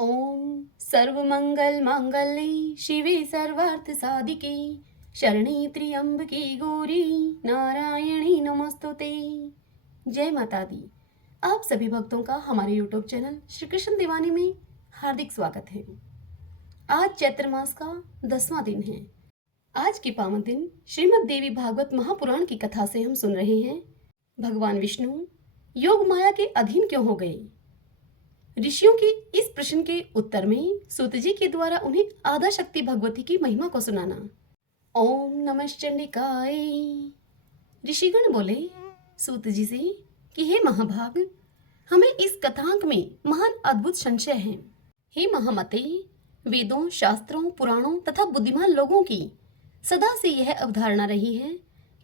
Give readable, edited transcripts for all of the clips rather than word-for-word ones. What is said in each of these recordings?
ओम सर्वमंगल मांगल्ये शिवे सर्वार्थ साधिके शरणे त्र्यंबके गौरी नारायणी नमस्तुते। जय माता दी। आप सभी भक्तों का हमारे YouTube चैनल श्री कृष्ण दीवानी में हार्दिक स्वागत है। आज चैत्र मास का 10वां दिन है। आज के पावन दिन श्रीमद् देवी भागवत महापुराण की कथा से हम सुन रहे हैं भगवान विष्णु योग माया के अधीन क्यों हो गए। ऋषियों के इस प्रश्न के उत्तर में सूत जी के द्वारा उन्हें आधा शक्ति भगवती की महिमा को सुनाना। ओम नमः चंडिकाय। ऋषिगण बोले सूत जी से कि हे महाभाग, हमें इस कथांक में महान अद्भुत संशय है। हे महामते, वेदों, शास्त्रों, पुराणों तथा बुद्धिमान लोगों की सदा से यह अवधारणा रही है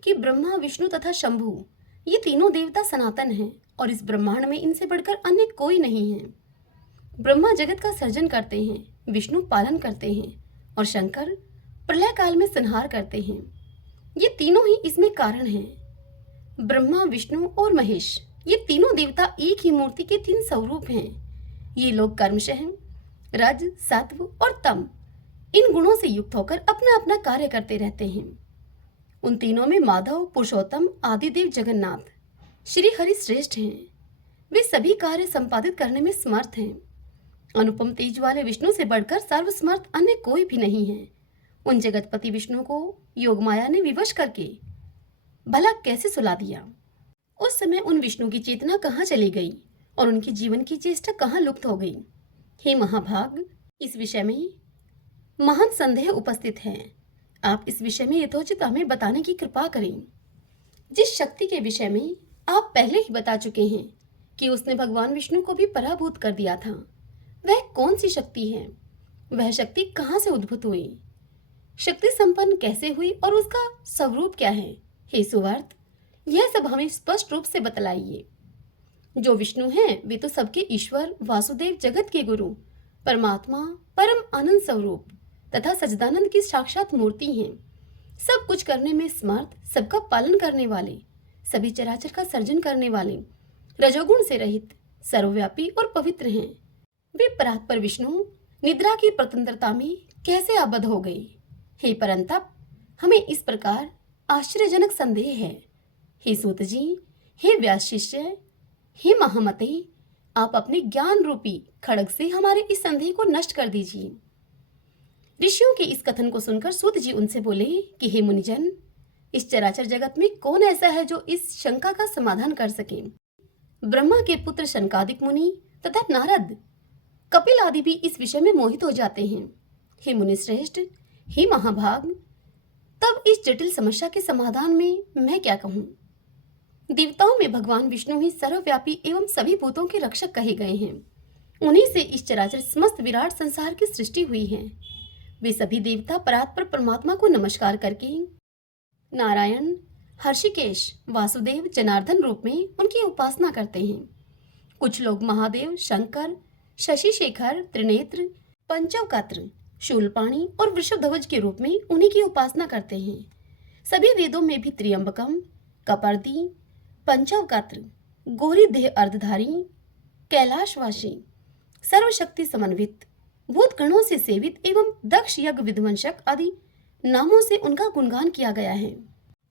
कि ब्रह्मा, विष्णु तथा शंभु ये तीनों देवता सनातन हैं और इस ब्रह्मांड में इनसे बढ़कर अन्य कोई नहीं है। ब्रह्मा जगत का सर्जन करते हैं, विष्णु पालन करते हैं और शंकर प्रलय काल में संहार करते हैं। ये तीनों ही इसमें कारण हैं। ब्रह्मा, विष्णु और महेश ये तीनों देवता एक ही मूर्ति के तीन स्वरूप हैं। ये लोग कर्मशः रज, सत्व और तम इन गुणों से युक्त होकर अपना अपना कार्य करते रहते हैं। उन तीनों में माधव, पुरुषोत्तम, आदिदेव, जगन्नाथ, श्री हरि श्रेष्ठ हैं। वे सभी कार्य संपादित करने में समर्थ हैं। अनुपम तेज वाले विष्णु से बढ़कर सर्वसमर्थ अन्य कोई भी नहीं है। उन जगतपति विष्णु को योग माया ने विवश करके भला कैसे सुला दिया। उस समय उन विष्णु की चेतना कहाँ चली गई और उनके जीवन की चेष्टा कहाँ लुप्त हो गई। हे महाभाग, इस विषय में महान संदेह उपस्थित है। आप इस विषय में यथोचित हमें बताने की कृपा करें। जिस शक्ति के विषय में आप पहले ही बता चुके हैं कि उसने भगवान विष्णु को भी पराभूत कर दिया था, वह कौन सी शक्ति है? वह शक्ति कहाँ से उद्भूत हुई, शक्ति संपन्न कैसे हुई और उसका स्वरूप क्या है? हे सुवर्त, यह सब हमें स्पष्ट रूप से बतलाइए। जो विष्णु हैं वे तो सबके ईश्वर, वासुदेव, जगत के गुरु, परमात्मा, परम आनंद स्वरूप तथा सच्चिदानंद की साक्षात मूर्ति हैं। सब कुछ करने में समर्थ, सबका पालन करने वाले, सभी चराचर का सर्जन करने वाले, रजोगुण से रहित, सर्वव्यापी और पवित्र हैं। वे परात्पर विष्णु निद्रा की स्वतंत्रता में कैसे आबद्ध हो गए? हे परंतप, हमें इस प्रकार आश्चर्यजनक संदेह है। हे सूत जी, हे व्यास शिष्य, हे महामते, आप अपने ज्ञान रूपी खड्ग से हमारे इस संदेह को नष्ट कर दीजिए। ऋषियों के इस कथन को सुनकर सूत जी उनसे बोले कि हे मुनिजन, इस चराचर जगत में कौन ऐसा है जो इस शंका का समाधान कर सके? ब्रह्मा के पुत्र शनकादिक मुनि तथा नारद, कपिल आदि भी इस विषय में मोहित हो जाते हैं। हे मुनिश्रेष्ठ, हे महाभाग, तब इस जटिल समस्या के समाधान में मैं क्या कहूँ? देवताओं में भगवान विष्णु ही सर्वव्यापी एवं सभी भूतों के रक्षक कहे गए हैं। उन्हीं से इस चराचर समस्त विराट संसार की सृष्टि हुई है। वे सभी देवता परात्पर परमात्मा को नमस्कार करके नारायण, हर्षिकेश, वासुदेव, जनार्दन रूप में उनकी उपासना करते हैं। कुछ लोग महादेव, शंकर, शशि शेखर, त्रिनेत्र, पंचवक्त्र, शूलपाणी और वृषभध्वज के रूप में उन्हीं की उपासना करते हैं। सभी वेदों में भी त्र्यंबकम, कपर्दी, पंचवक्त्र, गौरी देह अर्धधारी, कैलाशवासी, सर्वशक्ति समन्वित, भूतगणों से सेवित एवं दक्ष यज्ञ विध्वंसक आदि नामों से उनका गुणगान किया गया है।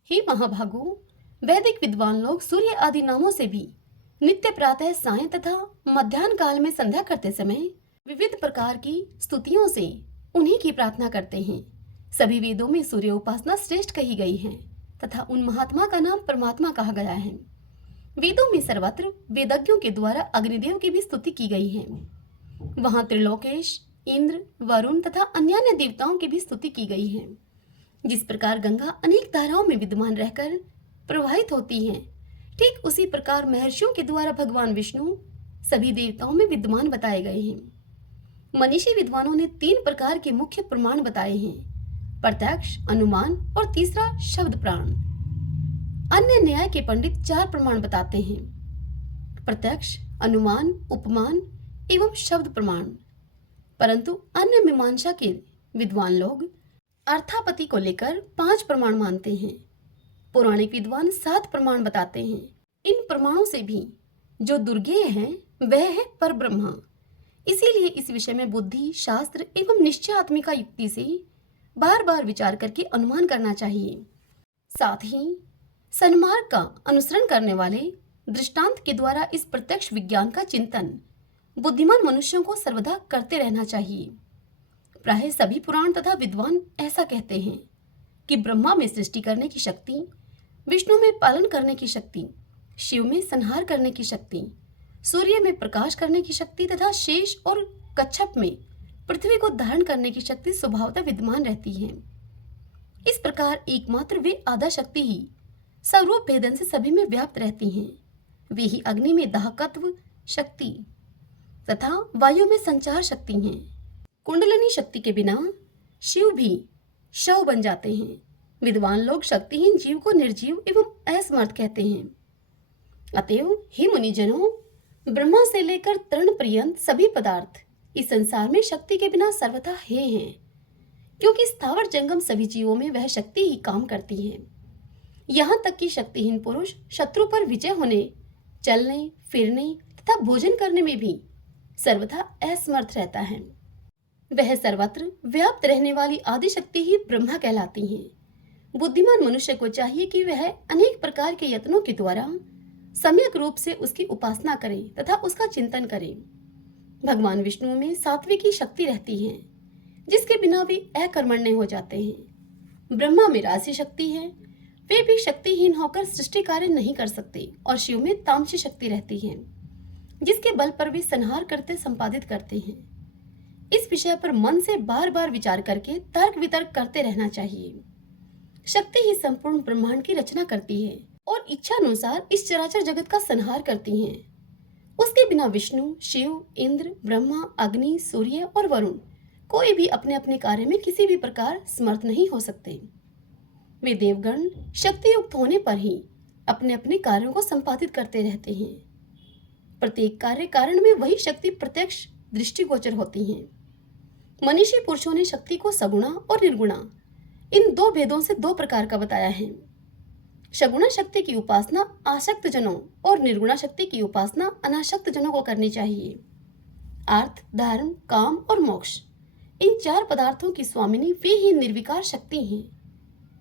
हे महाभागो, वैदिक विद्वान लोग सूर्य आदि नामों से भी नित्य प्रातः, सायं तथा मध्याह्न काल में संध्या करते समय विविध प्रकार की स्तुतियों से उन्हीं की प्रार्थना करते हैं। सभी वेदों में सूर्य उपासना श्रेष्ठ कही गई है तथा उन महात्मा का नाम परमात्मा कहा गया है। वेदों में सर्वत्र वेदज्ञों के द्वारा अग्निदेव की भी स्तुति की गई है। वहां त्रिलोकेश, इंद्र, वरुण तथा अन्य देवताओं की भी स्तुति की गई है। जिस प्रकार गंगा अनेक धाराओं में विद्यमान रहकर प्रवाहित होती है, ठीक उसी प्रकार महर्षियों के द्वारा भगवान विष्णु सभी देवताओं में विद्यमान बताए गए हैं। मनीषी विद्वानों ने 3 प्रकार के मुख्य प्रमाण बताए हैं: प्रत्यक्ष, अनुमान और तीसरा शब्द प्राण। अन्य न्याय के पंडित 4 प्रमाण बताते हैं: प्रत्यक्ष, अनुमान, उपमान एवं शब्द प्रमाण। परंतु अन्य मीमांसा के विद्वान लोग अर्थापत्ति को लेकर 5 प्रमाण मानते हैं। पौराणिक विद्वान 7 प्रमाण बताते हैं। इन प्रमाणों से भी जो दुर्गेय हैं वह है परब्रह्मा। इसीलिए इस विषय में बुद्धि, शास्त्र एवं निश्चयात्मिका युक्ति से बार बार विचार करके अनुमान करना चाहिए। साथ ही सन्मार्ग का अनुसरण करने वाले दृष्टांत के द्वारा इस प्रत्यक्ष विज्ञान का चिंतन बुद्धिमान मनुष्यों को सर्वदा करते रहना चाहिए। प्राय सभी पुराण तथा विद्वान ऐसा कहते हैं कि ब्रह्मा में सृष्टि करने की शक्ति, विष्णु में पालन करने की शक्ति, शिव में संहार करने की शक्ति, सूर्य में प्रकाश करने की शक्ति तथा शेष और कच्छप में पृथ्वी को धारण करने की शक्ति स्वभावतः विद्यमान रहती है। इस प्रकार एकमात्र वे आधा शक्ति ही स्वरूप भेदन से सभी में व्याप्त रहती हैं। वे ही अग्नि में दाहकत्व शक्ति तथा वायु में संचार शक्ति हैं। कुंडलिनी शक्ति के बिना शिव भी शव बन जाते हैं। विद्वान लोग शक्तिहीन जीव को निर्जीव एवं असमर्थ कहते हैं। अतएव हे मुनिजनों, ब्रह्मा से लेकर तृण पर्यंत सभी पदार्थ इस संसार में शक्ति के बिना सर्वथा हे हैं, क्योंकि स्थावर जंगम सभी जीवों में वह शक्ति ही काम करती है। यहाँ तक कि शक्तिहीन पुरुष शत्रु पर विजय होने, चलने फिरने तथा भोजन करने में भी सर्वथा असमर्थ रहता है। वह सर्वत्र व्याप्त रहने वाली आदि शक्ति ही ब्रह्मा कहलाती है। बुद्धिमान मनुष्य को चाहिए कि वह अनेक प्रकार के यत्नों के द्वारा सम्यक रूप से उसकी उपासना करे तथा उसका चिंतन करे। भगवान विष्णु में सात्विकी शक्ति रहती है, जिसके बिना वे अकर्मण्य हो जाते हैं। ब्रह्मा में राशि शक्ति है, वे भी शक्तिहीन होकर सृष्टि कार्य नहीं कर सकते। और शिव में तामसी शक्ति रहती है, जिसके बल पर वे संहार करते संपादित करते हैं। इस विषय पर मन से बार बार विचार करके तर्क वितर्क करते रहना चाहिए। शक्ति ही संपूर्ण ब्रह्मांड की रचना करती है और इच्छा अनुसार इस चराचर जगत का संहार करती है। उसके बिना विष्णु, शिव, इंद्र, ब्रह्मा, अग्नि, सूर्य और वरुण कोई भी अपने अपने कार्य में किसी भी प्रकार समर्थ नहीं हो सकते। वे देवगण शक्ति युक्त होने पर ही अपने अपने कार्यों को संपादित करते रहते हैं। प्रत्येक कार्य कारण में वही शक्ति प्रत्यक्ष दृष्टिगोचर होती है। मनीषी पुरुषों ने शक्ति को सगुणा और निर्गुणा इन दो भेदों से दो प्रकार का बताया है। सगुणा शक्ति की उपासना आसक्त जनों और निर्गुणा शक्ति की उपासना अनासक्त जनों को करनी चाहिए। अर्थ, धर्म, काम और मोक्ष इन चार पदार्थों की स्वामिनी वे ही निर्विकार शक्ति हैं।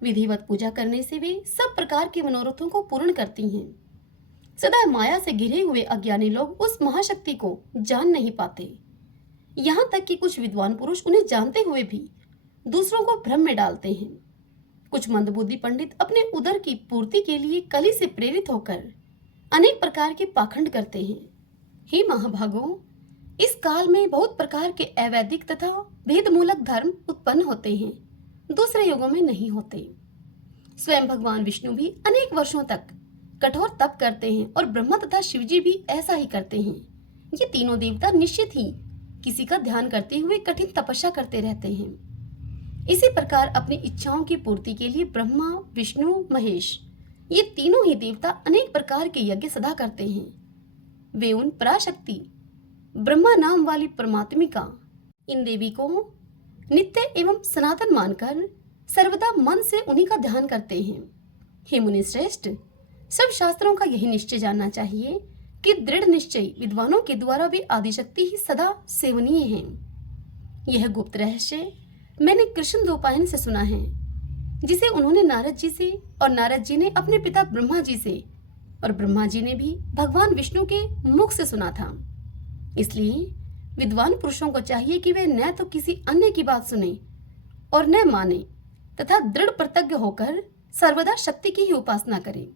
विधिवत पूजा करने से वे सब प्रकार के मनोरथों को पूर्ण करती हैं। सदा माया से घिरे हुए अज्ञानी लोग उस महाशक्ति को जान नहीं पाते। यहाँ तक कि कुछ विद्वान पुरुष उन्हें जानते हुए भी दूसरों को भ्रम में डालते हैं। कुछ मंदबुद्धि पंडित अपने उदर की पूर्ति के लिए कली से प्रेरित होकर अनेक प्रकार के पाखंड करते हैं। हे महाभागों, इस काल में बहुत प्रकार के अवैदिक तथा भेदमूलक धर्म उत्पन्न होते हैं, दूसरे युगों में नहीं होते। स्वयं भगवान विष्णु भी अनेक वर्षों तक कठोर तप करते हैं और ब्रह्मा तथा शिवजी भी ऐसा ही करते हैं। ये तीनों देवता निश्चित ही किसी का ध्यान करते हुए कठिन तपस्या करते रहते हैं। इसी प्रकार अपनी इच्छाओं की पूर्ति के लिए ब्रह्मा, विष्णु, महेश ये तीनों ही देवता अनेक प्रकार के यज्ञ सदा करते हैं। वे उन पराशक्ति ब्रह्मा नाम वाली परमात्मिका इन देवी को नित्य एवं सनातन मानकर सर्वदा मन से उन्हीं का ध्यान करते हैं। हे मुनि श्रेष्ठ, सब शास्त्रों का यही निश्चय जानना चाहिए कि दृढ़ निश्चय विद्वानों के द्वारा भी आदिशक्ति ही सदा सेवनीय है। यह गुप्त रहस्य मैंने कृष्ण द्वैपायन से सुना है, जिसे उन्होंने नारद जी से और नारद जी ने अपने पिता ब्रह्मा जी से और ब्रह्मा जी ने भी भगवान विष्णु के मुख से सुना था। इसलिए विद्वान पुरुषों को चाहिए कि वे न तो किसी अन्य की बात सुने और न माने तथा दृढ़ प्रतिज्ञ होकर सर्वदा शक्ति की ही उपासना करें।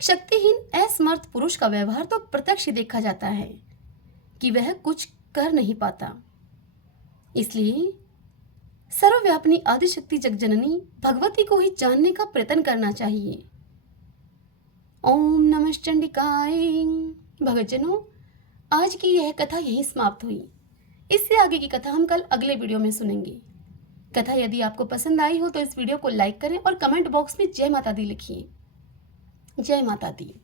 शक्तिहीन असमर्थ पुरुष का व्यवहार तो प्रत्यक्ष ही देखा जाता है कि वह कुछ कर नहीं पाता। इसलिए सर्वव्यापिनी आदिशक्ति जगजननी भगवती को ही जानने का प्रयत्न करना चाहिए। ओम नमः चंडिकाय। भक्तजनों, आज की यह कथा यहीं समाप्त हुई। इससे आगे की कथा हम कल अगले वीडियो में सुनेंगे। कथा यदि आपको पसंद आई हो तो इस वीडियो को लाइक करें और कमेंट बॉक्स में जय माता दी लिखिए। जय माता दी।